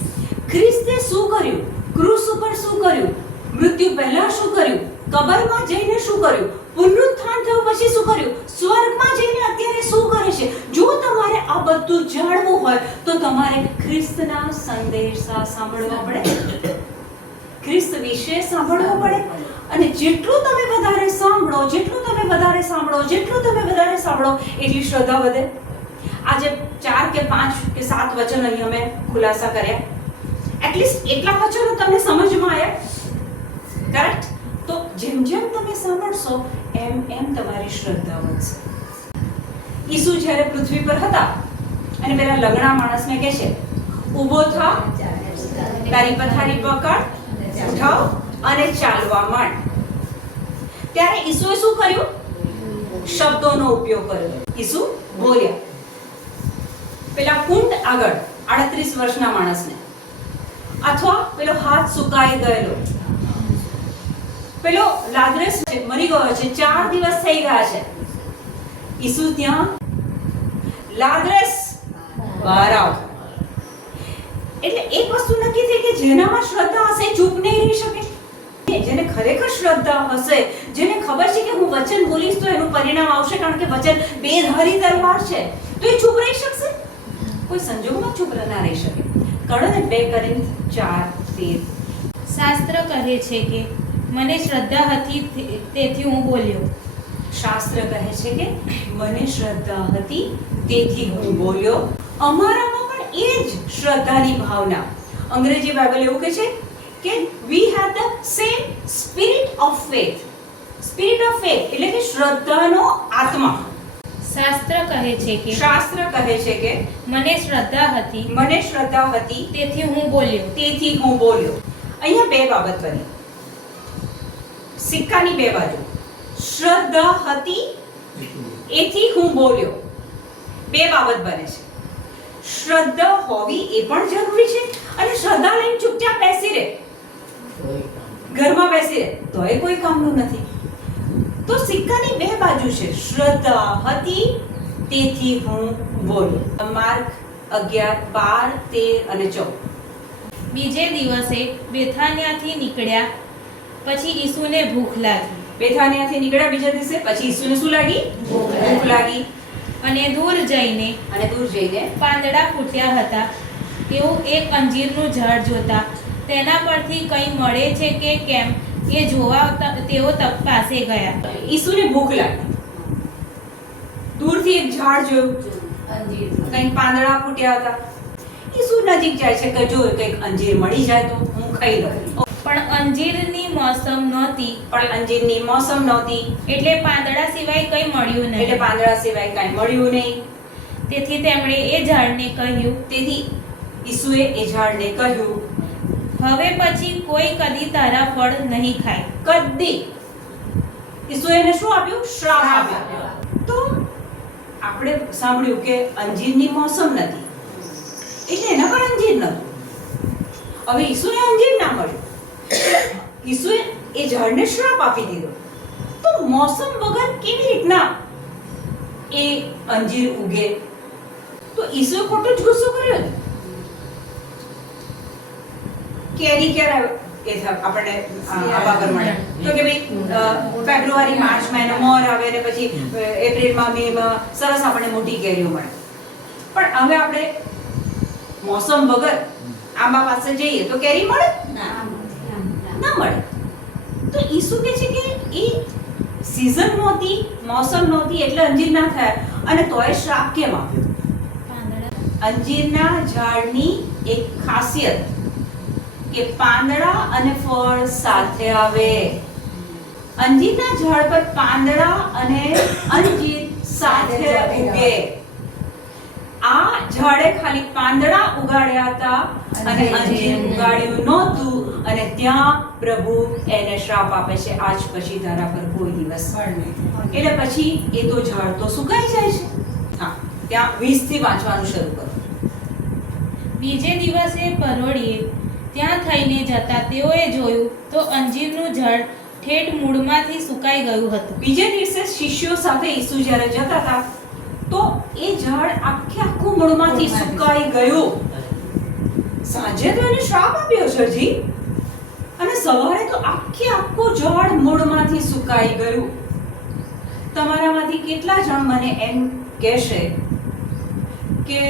ખ્રિસ્તે શું કર્યું? ક્રૂસ ઉપર શું કર્યું? મૃત્યુ પહેલા શું કર્યું? કબરમાં જઈને શું કર્યું? પુનરુત્થાન થયું પછી શું કર્યું? સ્વર્ગમાં જઈને અત્યારે શું કરે છે? જો તમારે આ બધું જાણવું હોય તો તમારે ખ્રિસ્તના સંદેશા સાંભળવા પડે, ખ્રિસ્ત વિશે સાંભળવું પડે. અને જેટલું તમે વધારે સાંભળો, એટલી શ્રદ્ધા વધે. આજે 4 કે 5 કે 7 વચન અહીં અમે ખુલાસા કર્યા. એટલીસ્ટ એટલા વચનો તમને સમજમાં આવ્યા, કરેક્ટ? તો જેમ જેમ તમે સાંભળશો એમ તમારી શ્રદ્ધા વધશે. ઈસુ જ્યારે પૃથ્વી પર હતા અને પેલા લગણા માણસને કહે છે ઊભો થા, તારી પથારી પકડ, ઉઠાવ અને ચાલવા માંડ. ત્યારે ઈસુએ શું કર્યું? શબ્દોનો ઉપયોગ કર્યો. ઈસુ બોલ્યા. પેલા ઊંટ આગળ 38 વર્ષના માણસને, અથવા પેલો હાથ સુકાઈ ગયેલો, પેલો લાઝરસ મરી ગયો છે, 4 દિવસ થઈ ગયા છે. ઈસુ ત્યાં, લાઝરસ બહાર આવ. એટલે એક વસ્તુ નક્કી થઈ કે જેનામાં શ્રદ્ધા હશે ચૂપ નહીં રહી શકે. જેને ખરેખર શ્રદ્ધા હશે, જેને ખબર છે કે હું વચન બોલીશ તો એનું પરિણામ આવશે, કારણ કે વચન બેધારી તલવાર છે, તો એ ચૂપ રહી શકશે? કોઈ સંજોગમાં ચૂપ ના રહી શકે. કરો ને 2 કોરિન્થ 4:13. શાસ્ત્ર કહે છે કે મને શ્રદ્ધા હતી તેથી હું બોલ્યો. શાસ્ત્ર કહે છે કે મને શ્રદ્ધા હતી તેથી હું બોલ્યો. અમારામાં પણ એ જ શ્રદ્ધાની ભાવના. અંગ્રેજી બાઇબલ એવું કહે છે કે we have the same spirit of faith. spirit of faith એટલે કે શ્રદ્ધાનો આત્મા. શાસ્ત્ર કહે છે કે શાસ્ત્ર કહે છે કે મને શ્રદ્ધા હતી મને શ્રદ્ધા હતી તેથી હું બોલ્યો. તેથી હું બોલ્યો. અહીંયા 2 બાબત બની. સિક્કાની 2 બાજુ. શ્રદ્ધા હતી એથી હું બોલ્યો. 2 બાબત બને છે. શ્રદ્ધા હોવી એ પણ જરૂરી છે, અને શ્રદ્ધા લઈને ચૂપચાપ બેસી રહે, ઘરમાં બેસી રહે તો એ કોઈ કામનું નથી. તો સિક્કાની 2 બાજુ છે. શ્રદ્ધા હતી તેથી હું બોલ્યો. માર્ક 11:12, 13 અને 14. બીજે દિવસે બેથાનિયાથી નીકળ્યા પછી ઈસુને ભૂખ લાગી. બેથાનિયાથી નીકળ્યા બીજા દિવસે, પછી ઈસુને શું લાગી? ભૂખ લાગી. અને દૂર જઈને પાંદડા ફૂટ્યા હતા એવું એક અંજીરનું ઝાડ જોતા તેના પરથી કંઈ મળે છે કે કેમ એ જોવા તેઓ પાસે ગયા. ઈસુને ભૂખ લાગી. દૂરથી એક ઝાડ જોયું, કંઈક પાંદડા ફૂટ્યા હતા. ઈસુ નજીક જાય છે કે જો કંઈક અંજીર મળી જાય તો હું ખાઈ લઉં. પણ અંજીરની મોસમ નહોતી. એટલે પાંદડા સિવાય કંઈ મળ્યું નહીં. તેથી તેમણે એ ઝાડને કહ્યું. ઈસુએ એ ઝાડને કહ્યું, હવે પછી કોઈ કદી તારા ફળ નહીં ખાય. કદી. ઈસુએ એને શું આપ્યું? શ્રાપ આપ્યો. તો આપણે સાંભળ્યું કે અંજીરની મોસમ નથી, એટલે એના પર અંજીર નહોતું. હવે ઈસુને અંજીર ના મળ્યું, ઈસુએ એ ઝાડને શ્રાપ આપી દીધો. તો મોસમ વગર કેવી રીતના એ અંજીર ઉગે? તો ઈસુએ ખોટો જ ગુસ્સો કર્યો ને. કેરી ક્યારે આપણને આવા મળે તો કે ભાઈ ફેબ્રુઆરી માર્ચ મહિનો મોર આવે ને પછી એપ્રિલમાં મેમાં સરસ આપણને મોટી કેરીઓ મળે. પણ હવે આપણે મોસમ વગર આંબા પાસે જઈએ તો કેરી મળે? ના મળે. તો ઈસુ કહે છે કે એ સીઝન નહોતી, મોસમ નહોતી એટલે અંજીર ના થયા, અને તોય શ્રાપ કેમ આપ્યો? અંજીરના ઝાડની એક ખાસિયત કે પાંદડા અને ફળ સાથે આવે. અંજીરના ઝાડ પર પાંદડા અને અંજીર સાથે ઉગે. આ ઝાડે ખાલી પાંદડા ઉગાડ્યા હતા અને અંજીર ઉગાડ્યું નહોતું, અને ત્યાં પ્રભુ એને શ્રાપ આપે છે, આજ પછી તારા પર કોઈ દિવસ ફળ નહીં. એટલે પછી એ તો ઝાડ તો સુકાઈ જાય છે. હા, ત્યાં 20 થી વાંચવાનું શરૂ કરો. બીજે દિવસે પરોઢિયે ત્યાં થઈને જતા તેઓએ જોયું તો અંજીરનું ઝાડ ઠેઠ મૂળમાંથી સુકાઈ ગયું હતું. બીજે દિવસે શિષ્યો સાથે ઈસુ જ્યારે જતા હતા તો એ ઝાડ આખું મૂળમાંથી સુકાઈ ગયું. સાંજે તો એને શ્રાપ આપ્યો છે જી, અને સવારે તો આખું ઝાડ મૂળમાંથી સુકાઈ ગયું. તમારામાંથી કેટલા જણ મને એમ કહેશે કે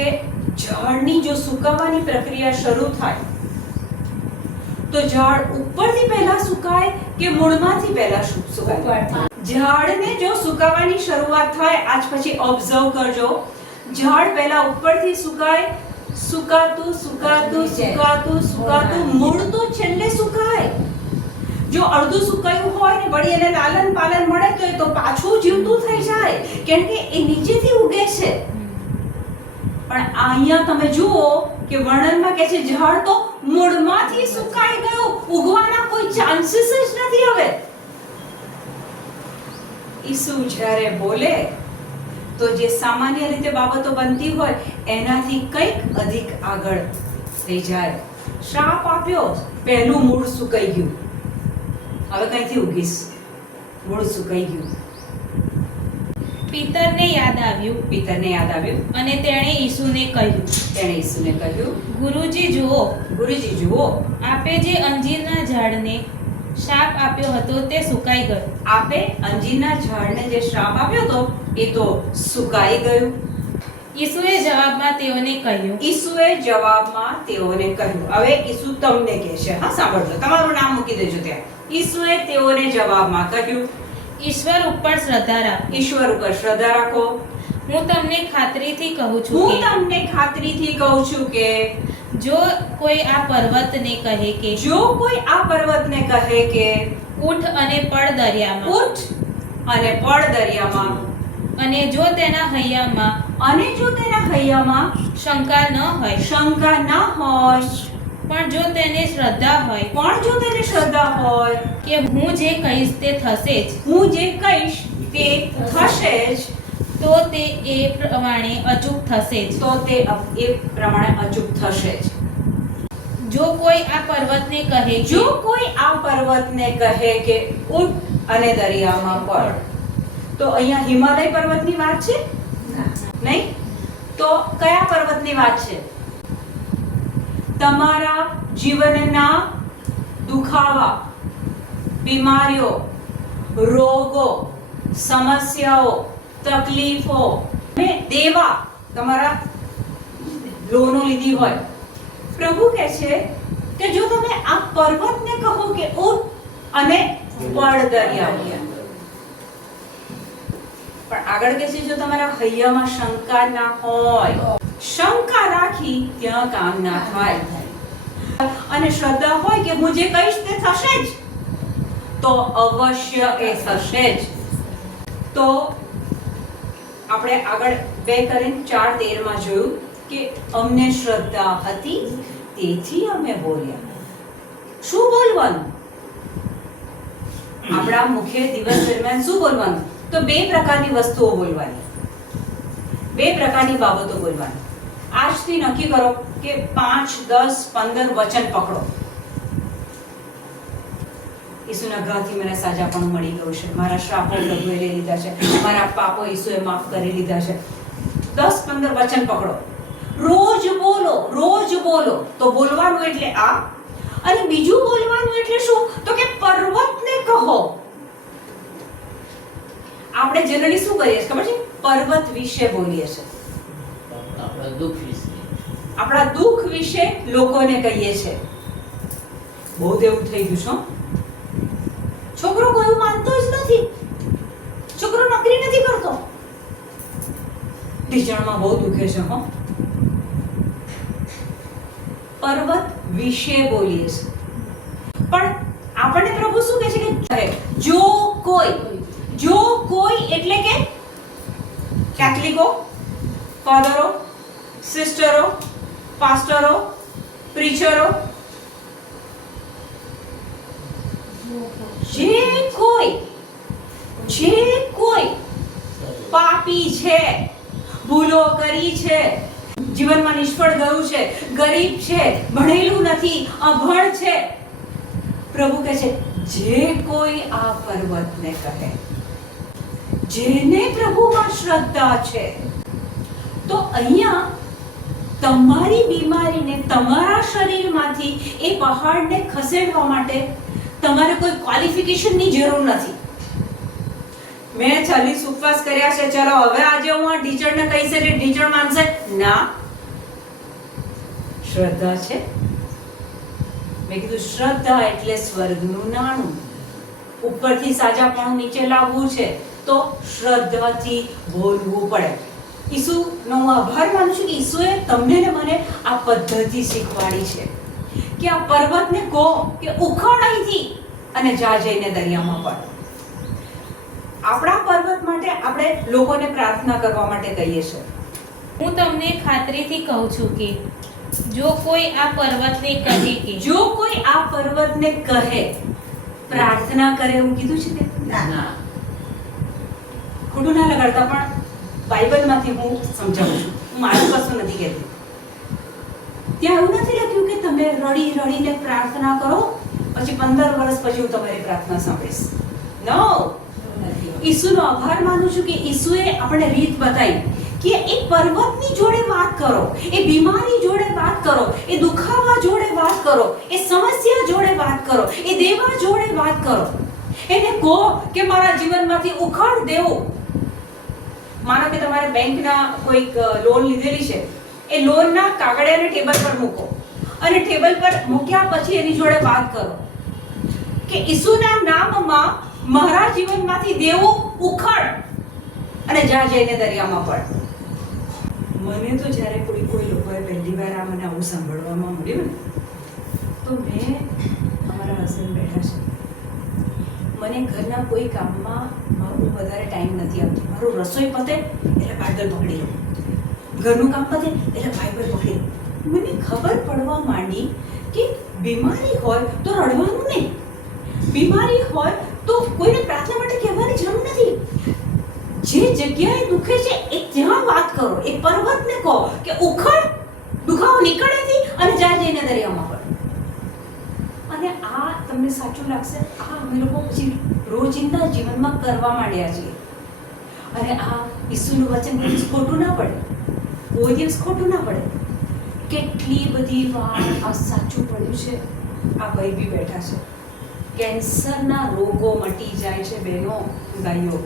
ઝાડની જો સુકાવાની પ્રક્રિયા શરૂ થાય તો ઝાડ ઉપરથી પહેલા સુકાય કે મૂળમાંથી પહેલા સુકાય? ઝાડને જો સુકાવાની શરૂઆત થાય, આજ પછી ઓબ્ઝર્વ કરજો, ઝાડ પહેલા ઉપરથી સુકાય, સુકાતું મૂળ તો છેલ્લે સુકાય. જો અડધું સુકાયું હોય ને વળી એને લાલન પાલન મળે તો એ તો પાછું જીવતું થઈ જાય, કેમ કે એ નીચેથી ઉગે છે. પણ અહીંયા તમે જુઓ કે વર્ણનમાં કહે છે ઝાડ તો મૂળમાંથી સુકાઈ ગયો, ઉગવાના કોઈ ચાન્સીસ જ નથી હવે. ઈસુ જ્યારે બોલે તો જે સામાન્ય રીતે બાબતો બનતી હોય એનાથી કંઈક અધિક આગળ થઈ જાય. શ્રાપ આપ્યો, પહેલું મૂળ સુકાઈ ગયું, હવે કઈથી ઉગીશ? મૂળ સુકાઈ ગયું. પિતરને યાદ આવ્યું અને તેણે ઈસુને કહ્યું, ગુરુજી જુઓ, આપે જે અંજીરના ઝાડને શાપ આપ્યો હતો તે સુકાઈ ગયો. આપે અંજીરના ઝાડને જે શ્રાપ આપ્યો હતો એ તો સુકાઈ ગયું. ઈસુએ જવાબમાં તેઓને કહ્યું. હવે ઈસુ તમને કહે છે, હા સાંભળજો, તમારું નામ મૂકી દેજો ત્યાં. ઈસુએ તેઓને જવાબમાં કહ્યું, ઈશ્વર ઉપર શ્રદ્ધા રાખો. હું તમને ખાતરીથી કહું છું કે જો કોઈ આ પર્વતને કહે કે ઉઠ અને પડ દરિયામાં, અને જો તેના હૈયામાં શંકા ન હોય, પણ જો તેને શ્રદ્ધા હોય કે હું જે કહીશ તે થશે જ, તો તે એ પ્રમાણે અચૂક થશે જ. જો કોઈ આ પર્વતને કહે કે ઉઠ અને દરિયામાં પડ, તો અહીંયા હિમાલય પર્વતની વાત છે નહીં, તો કયા પર્વતની વાત છે? તમારા જીવનના દુખાવા, બીમારીઓ, રોગો, સમસ્યાઓ, તકલીફો અને દેવા, તમારા લોનો લીધી હોય. પ્રભુ કહે છે કે જો તમે આ પર્વતને કહો કે ઉઠ અને પડ દરિયામાં, પણ આગળ કહે છે જો તમારા હૈયામાં શંકા ના હોય, શંકા રાખી ત્યાં કામ ના થાય, અને શ્રદ્ધા હોય કે હું જે કહીશ તે થશે જ, તો અવશ્ય એ થશે જ. તો આપણે આગળ 2 Corinth 4:13 જોયું કે અમને શ્રદ્ધા હતી તેથી અમે બોલ્યા. શું બોલવાનું? આપણા મુખ્ય દિવસ દરમિયાન શું બોલવાનું? તો 2 પ્રકારની વસ્તુઓ બોલવાની, 2 પ્રકારની બાબતો બોલવાની. આજથી નક્કી કરો કે 5, 10, 15 વચન પકડો. ઈસુના ઘાથી મને સાજાપણું મળી ગયું છે, મારા શ્રાપો પ્રભુએ લઈ લીધા છે, મારા પાપો ઈસુએ માફ કરી લીધા છે. 10-15 વચન પકડો, રોજ બોલો. તો બોલવાનું એટલે આ, અને બીજું બોલવાનું એટલે શું? તો કે પર્વતને કહો. આપણે જનરલી શું કરીએ છીએ ખબર છે? પર્વત વિશે બોલીએ છીએ, આપણા દુઃખ વિશે લોકોને કહીએ છીએ. બહુ દેવું થઈ ગયું છે. છોકરો કોઈ માનતો જ નથી, છોકરો નોકરી નથી કરતો, ઢીચણમાં બહુ દુખે છે. પર્વત વિશે બોલીએ છીએ. પણ આપણને પ્રભુ શું કહે છે કે જો કોઈ એટલે કે કેથલિકો, ફાધરો, સિસ્ટરો, પાસ્ટરો, પ્રીચરો, જે કોઈ પાપી છે, ભૂલો કરી છે, જીવનમાં નિષ્ફળ ગયું છે, ગરીબ છે, ભણેલું નથી, અભણ છે, પ્રભુ કહે છે જે કોઈ આ પર્વતને કહે, જેને પ્રભુમાં શ્રદ્ધા છે, તો અહીંયા તમારી બીમારીને તમારા શરીરમાંથી એ પહાડને ખસેડવા માટે તમારે કોઈ ક્વોલિફિકેશનની જરૂર નથી. મેં 40 ઉપવાસ કર્યા છે, ચલો હવે આજે હું આ ટીચરને કહીશ એટલે ટીચર માનશે ના. શ્રદ્ધા છે. મેં કીધું શ્રદ્ધા એટલે સ્વર્ગનું નાણું. ઉપરથી સાજાપણું નીચે લાવવું છે તો શ્રદ્ધાથી બોલવું પડે. ઈસુનો હું આભાર માનું છું કે ઈસુએ તમને ને મને આ પદ્ધતિ શીખવાડી છે કે આ પર્વતને કહો કે ઉખડ અહીંથી અને જા જઈને દરિયામાં પડ. આપણા પર્વત માટે આપણે લોકોને પ્રાર્થના કરવા માટે કહીએ છીએ. હું તમને ખાતરીથી કહું છું કે જો કોઈ આ પર્વતને કહે કે જો કોઈ આ પર્વતને કહે, પ્રાર્થના કરે એવું કીધું છે તે? ના. ખોટું ના લગાડતા, પણ બાઇબલમાંથી હું સમજાવું છું, હું મારું કશું નથી કહેતી. ત્યાં એવું નથી લખ્યું કે તમે રડી રડીને પ્રાર્થના કરો પછી 15 વર્ષ પછી હું તમારી પ્રાર્થના સાંભળીશ. નો. ઈસુનો આભાર માનું છું કે ઈસુએ આપણે રીત બતાવી કે એ પર્વતની જોડે વાત કરો, એ બીમારી જોડે વાત કરો, એ દુખાવા જોડે વાત કરો, એ સમસ્યા જોડે વાત કરો, એ દેવા જોડે વાત કરો. એને કહો કે મારા જીવનમાંથી ઉખાડ દેવો. માનો કે તમારે બેંકના કોઈક લોન લીધેલી છે, એ લોનના કાગળિયાને ટેબલ પર મૂકો અને ટેબલ પર મૂક્યા પછી એની જોડે વાત કરો કે ઈસુના નામમાં મારા જીવનમાંથી દેવું ઉખાડ અને જા જઈને દરિયામાં પડ. મને તો જ્યારે કોઈ લોકોએ પહેલી વાર આ મને આવું સાંભળવામાં મળ્યું ને, તો મેં અમારા હસબન્ડ બેઠા છે, મને ઘરના કોઈ કામમાં હું વધારે ટાઈમ નથી આપતી. મારું રસોઈ પતે એટલે બાઇબલ પકડી લઉં, ઘરનું કામ પતે એટલે બાઇબલ પકડી લઉં. મને ખબર પડવા માંડી કે બીમારી હોય તો રડવાનું નહીં, બીમારી હોય તો કોઈને પ્રાર્થના માટે કહેવાની જરૂર નથી. જે જગ્યાએ દુખે છે એ ત્યાં વાત કરો, એ પર્વતને કહો કે ઉખડ, દુખાવો નીકળેથી અને જા જઈને દરિયામાં પડ. અને આ તમને સાચું લાગશે, આ અમે લોકો પછી રોજિંદા જીવનમાં કરવા માંડ્યા છીએ. અને આ ઈસુનું વચન કોઈ દિવસ ખોટું ના પડે, કોઈ દિવસ ખોટું ના પડે. કેટલી બધી વાર આ સાચું પડ્યું છે. આ ભાઈ બી બેઠા છે, કેન્સરના રોગો મટી જાય છે બહેનો, ભાઈઓ,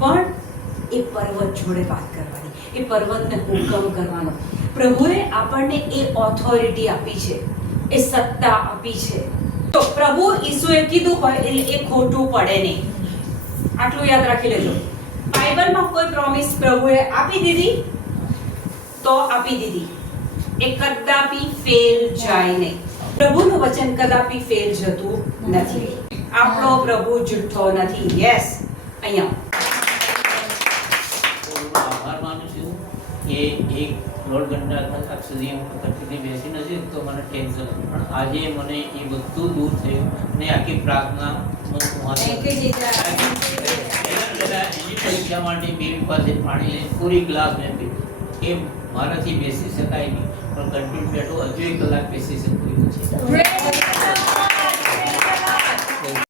પણ એ પર્વત જોડે વાત કરવાની, એ પર્વતને હુકમ કરવાનો. પ્રભુએ આપણને એ ઓથોરિટી આપી છે, એ સત્તા આપી છે. તો પ્રભુ ઈસુએ કીધું હોય એટલે એ ખોટું પડે નહીં. આટલું યાદ રાખી લેજો. બાઇબલમાં કોઈ પ્રોમિસ પ્રભુએ આપી દીધી તો આપી દીધી, એ કદાપી ફેલ જાય નહીં. પ્રભુનું વચન કદાપી ફેલ જતું નથી. આપણો પ્રભુ જુઠ્ઠો નથી. યસ, અહીંયા આભાર માનું છું કે 1.5 ઘંટા કલાક સુધી હું તકલીફથી બેસી નથી તો મને ટેન્શન હતું, પણ આજે મને એ બધું દૂર થયું અને આખી પ્રાર્થના એની પરીક્ષા માટે બેબી પાસે પાણી લઈને પૂરી ગ્લાસ મેં પીધું. એ મારાથી બેસી શકાય નહીં, પણ કન્ટિન્યુ બેઠો હજુ 1 કલાક બેસી શકું છે.